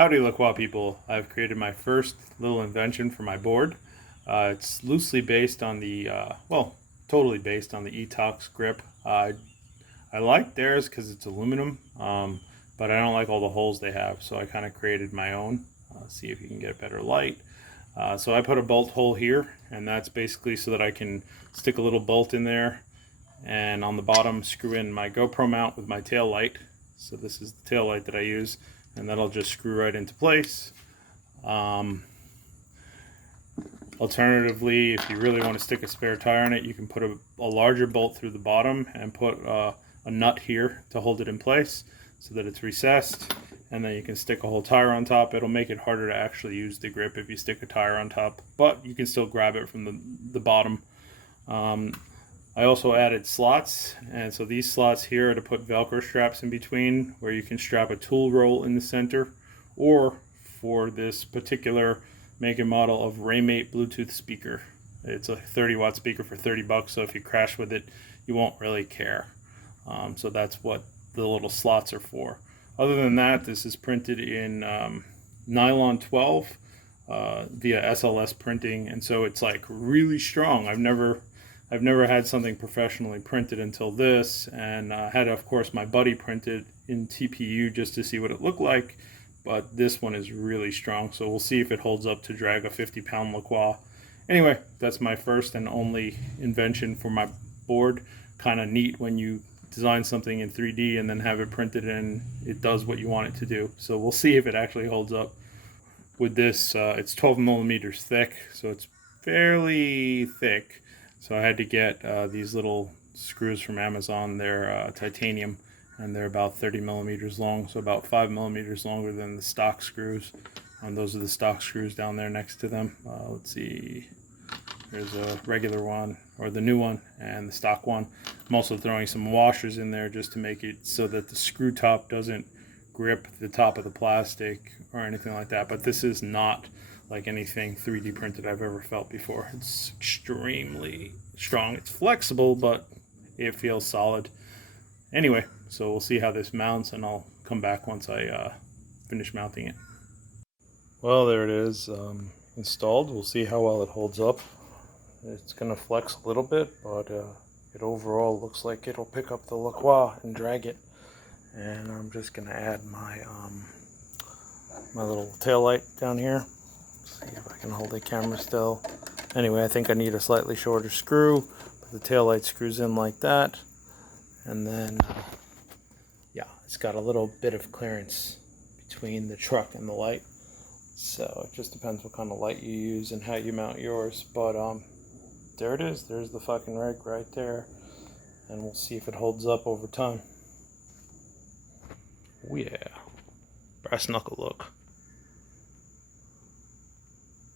Howdy LaCroix people, I've created my first little invention for my board. It's loosely based on the, totally based on the eSk8 I like theirs because it's aluminum, but I don't like all the holes they have, so I kind of created my own. See if you can get a better light. So I put a bolt hole here, and that's basically so that I can stick a little bolt in there, and on the bottom screw in my GoPro mount with my tail light. So this is the tail light that I use, and that'll just screw right into place. Alternatively, if you really want to stick a spare tire on it, you can put a larger bolt through the bottom and put a nut here to hold it in place so that it's recessed, and then you can stick a whole tire on top. It'll make it harder to actually use the grip if you stick a tire on top, but you can still grab it from the bottom. I also added slots, and so these slots here are to put Velcro straps in between, where you can strap a tool roll in the center, or for this particular make and model of Raymate Bluetooth speaker. It's a 30-watt speaker for 30 bucks, so if you crash with it, you won't really care. So that's what the little slots are for. Other than that, this is printed in nylon 12 via SLS printing, and so it's like really strong. I've never had something professionally printed until this, and I had, of course, my buddy printed in TPU just to see what it looked like, but this one is really strong, so we'll see if it holds up to drag a 50-pound LaCroix. Anyway, that's my first and only invention for my board. Kind of neat when you design something in 3D and then have it printed and it does what you want it to do. So we'll see if it actually holds up. With this, it's 12 millimeters thick, so it's fairly thick. So I had to get these little screws from Amazon. They're titanium, and they're about 30 millimeters long, so about 5 millimeters longer than the stock screws. And those are the stock screws down there next to them. Let's see, there's a regular one, or the new one, and the stock one. I'm also throwing some washers in there just to make it so that the screw top doesn't grip the top of the plastic or anything like that. But this is not like anything 3D printed I've ever felt before. It's extremely strong. It's flexible, but it feels solid. Anyway, so we'll see how this mounts, and I'll come back once I finish mounting it. Well, there it is, installed. We'll see how well it holds up. It's going to flex a little bit, but it overall looks like it'll pick up the LaCroix and drag it. And I'm just going to add my my little tail light down here. See if I can hold the camera still. Anyway, I think I need a slightly shorter screw, but the tail light screws in like that, and then yeah, it's got a little bit of clearance between the truck and the light, so it just depends what kind of light you use and how you mount yours. But there it is. There's the fucking rig right there, and we'll see if it holds up over time. Oh yeah, brass knuckle look.